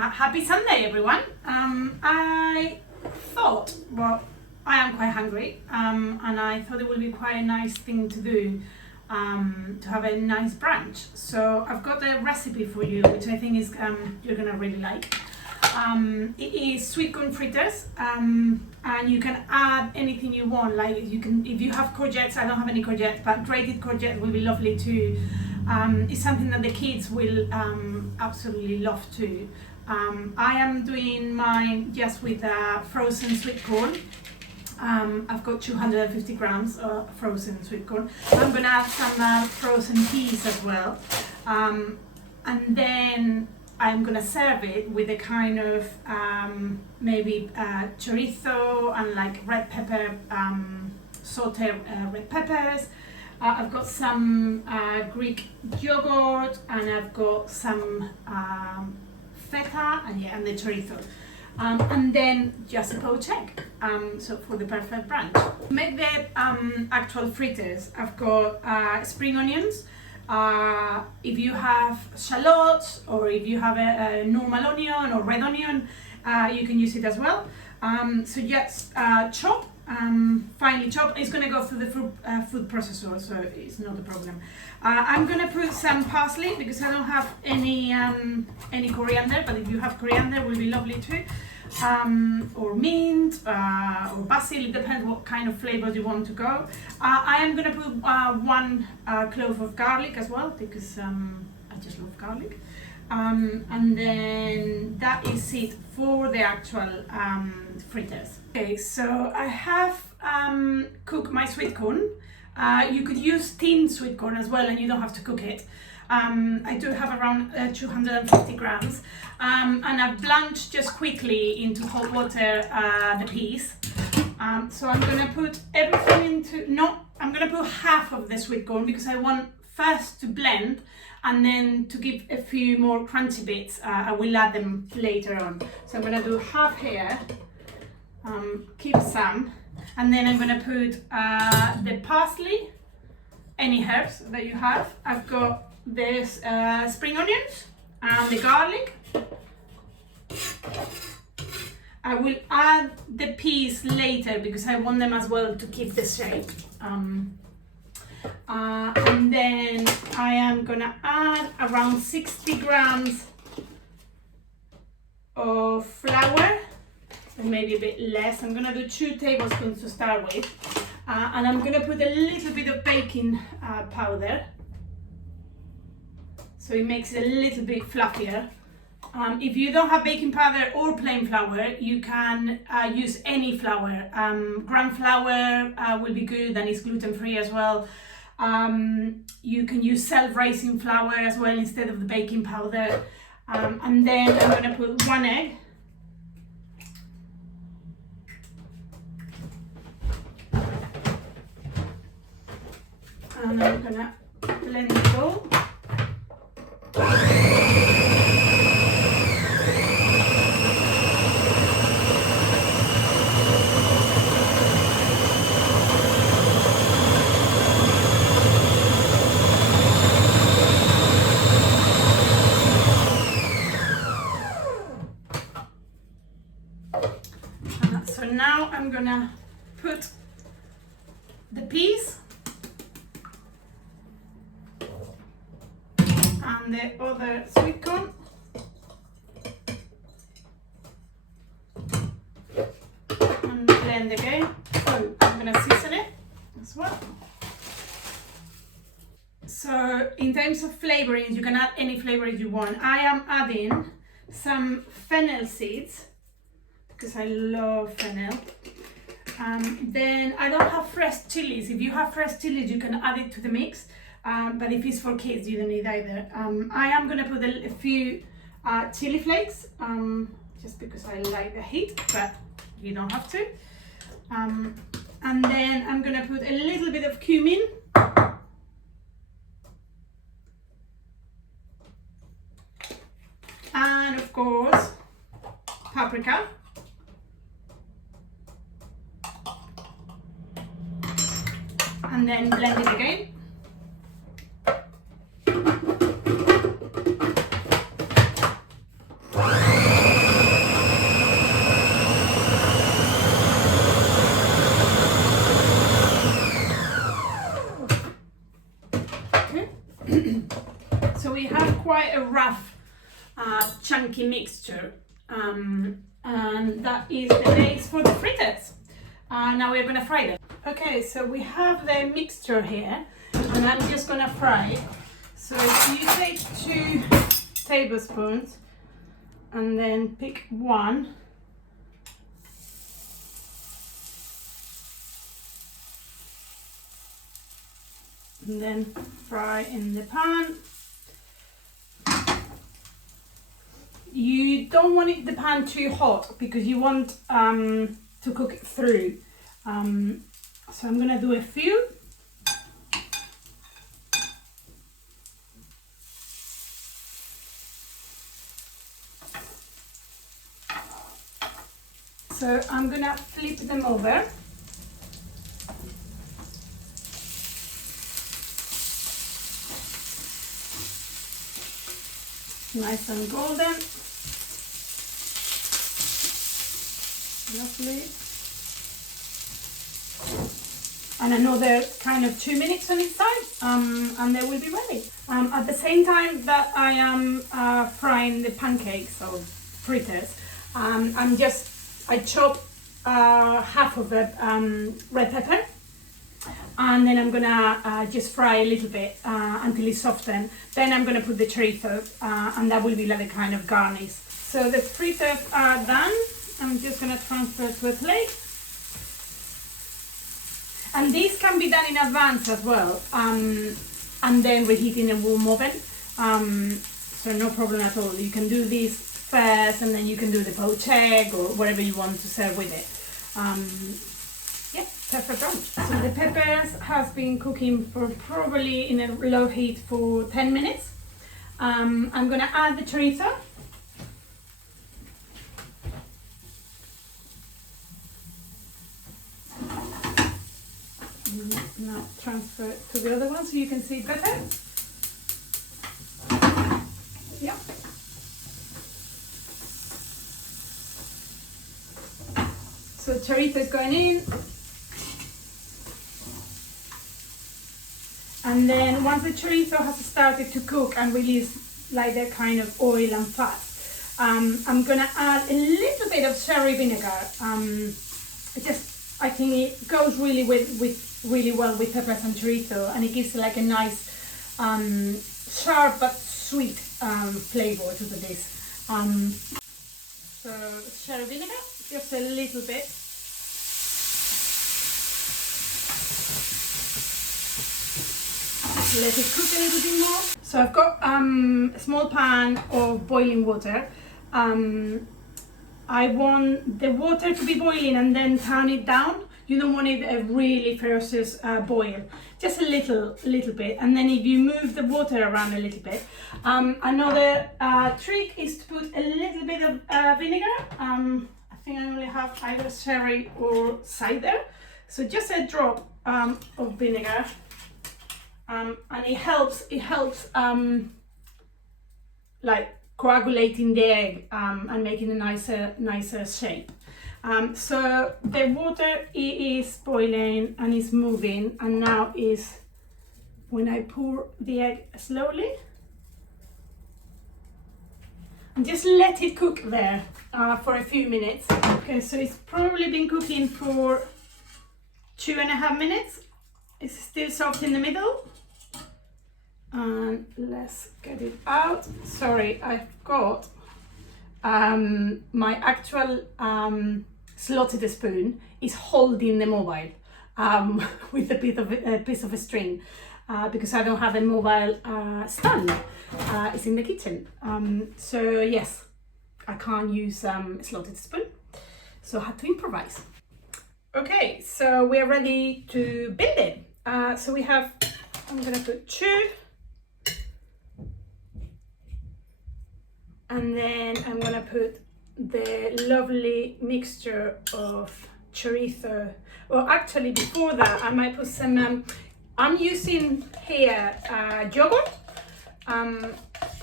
Happy Sunday, everyone. I thought, well, I am quite hungry, and I thought it would be quite a nice thing to do, to have a nice brunch. So I've got a recipe for you, which I think is you're gonna really like. It is sweetcorn fritters, and you can add anything you want. Like you can, if you have courgettes, I don't have any courgettes, but grated courgette will be lovely too. It's something that the kids will absolutely love too. I am doing mine just with frozen sweet corn. I've got 250 grams of frozen sweet corn. I'm gonna add some frozen peas as well, and then I'm gonna serve it with a kind of maybe chorizo and like red pepper, sauteed red peppers. I've got some Greek yogurt, and I've got some feta, and the chorizo. And then just a poached egg, so for the perfect brunch. To make the actual fritters, I've got spring onions. If you have shallots, or if you have a normal onion or red onion, you can use it as well. So just chop, finely chop. It's going to go through the food processor, so it's not a problem. I'm going to put some parsley because I don't have any coriander, but if you have coriander, it will be lovely too. Or mint, or basil, it depends what kind of flavors you want to go. I am going to put one clove of garlic as well, because I just love garlic. And then that is it for the actual fritters. Okay, so I have cooked my sweet corn. You could use tin sweet corn as well, and you don't have to cook it. I do have around 250 grams, and I've blanched just quickly into hot water the peas. So I'm gonna put everything into, I'm gonna put half of the sweet corn because I want first to blend, and then to give a few more crunchy bits. I will add them later on. So I'm gonna do half here, keep some, and then I'm gonna put the parsley, any herbs that you have. I've got this spring onions and the garlic. I will add the peas later because I want them as well to keep the shape. And then I am gonna add around 60 grams of flour, or maybe a bit less. I'm gonna do 2 tablespoons to start with, and I'm gonna put a little bit of baking powder, so it makes it a little bit fluffier. If you don't have baking powder or plain flour, you can use any flour. Gram flour will be good, and it's gluten-free as well. You can use self-raising flour as well instead of the baking powder. And then I'm going to put 1 egg. And I'm going to blend it all. So now I'm gonna put the peas and the other sweet corn, and blend again. So I'm gonna season it as well. So in terms of flavorings, you can add any flavors you want. I am adding some fennel seeds because I love fennel. Then I don't have fresh chilies. If you have fresh chilies, you can add it to the mix. But if it's for kids, you don't need either. I am gonna put a few chili flakes, just because I like the heat, but you don't have to. And then I'm gonna put a little bit of cumin. And of course, paprika. And then blend it again. we have quite a rough, chunky mixture, and that is the base for the fritters. Now we're gonna fry them. Okay, so we have the mixture here, and I'm just gonna fry it. So if you take 2 tablespoons and then pick 1. And then fry in the pan. You don't want the pan too hot because you want to cook it through. So I'm gonna do a few. So I'm gonna flip them over. Nice and golden. Lovely. And another kind of 2 minutes on each side, and they will be ready. At the same time that I am frying the pancakes or fritters, I chop half of the red pepper, and then I'm gonna just fry a little bit until it's softened. Then I'm gonna put the chorizo, and that will be like a kind of garnish. So the fritters are done. I'm just gonna transfer to a plate. And these can be done in advance as well, and then reheat in a warm oven. So no problem at all. You can do these first, and then you can do the poached egg or whatever you want to serve with it. Yeah, perfect brunch. So the peppers has been cooking for probably in a low heat for 10 minutes. I'm gonna add the chorizo. Now transfer it to the other one so you can see better. Yeah. So chorizo is going in. And then once the chorizo has started to cook and release like that kind of oil and fat, I'm gonna add a little bit of cherry vinegar. I think it goes really really well with peppers and chorizo, and it gives like a nice sharp but sweet flavor to the dish. So cherry vinegar, just a little bit. Let it cook a little bit more. So I've got a small pan of boiling water. I want the water to be boiling and then turn it down. You don't want it a really ferocious boil, just a little bit. And then if you move the water around a little bit. Another trick is to put a little bit of vinegar. I think I only have either sherry or cider. So just a drop of vinegar. And it helps like coagulating the egg and making a nicer shape. So the water is boiling and is moving, and now is when I pour the egg slowly and just let it cook there for a few minutes. Okay, so it's probably been cooking for 2.5 minutes. It's still soft in the middle. And let's get it out. Sorry, I've got my actual slotted spoon is holding the mobile with a piece of a string because I don't have a mobile stand. It's in the kitchen. So yes, I can't use a slotted spoon, so I had to improvise. Okay, so we're ready to build it. So we have, I'm gonna put 2. And then I'm gonna put the lovely mixture of chorizo. Well, actually before that, I might put some, I'm using here yogurt,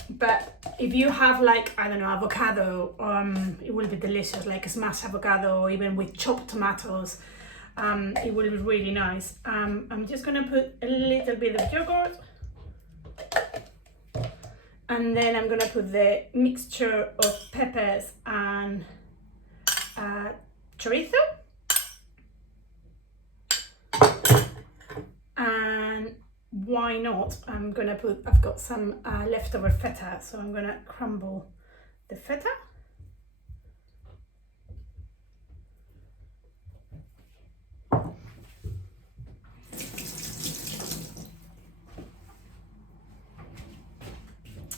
but if you have like, I don't know, avocado, it will be delicious, like a smashed avocado, or even with chopped tomatoes, it will be really nice. I'm just gonna put a little bit of yogurt. And then I'm gonna put the mixture of peppers and chorizo. And why not? I've got some leftover feta, so I'm gonna crumble the feta.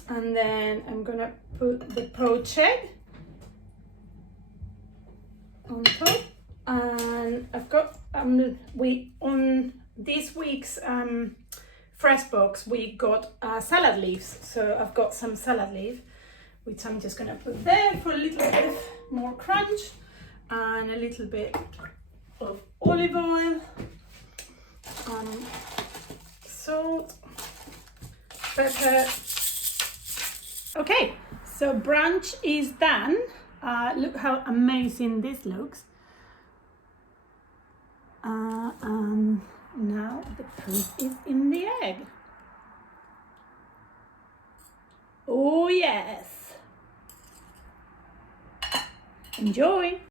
And then I'm gonna put the poached egg on top. And I've got on this week's fresh box we got salad leaves, so I've got some salad leaf which I'm just gonna put there for a little bit more crunch, and a little bit of olive oil, salt, pepper. Okay, so brunch is done. Look how amazing this looks. And now the proof is in the egg. Oh yes! Enjoy!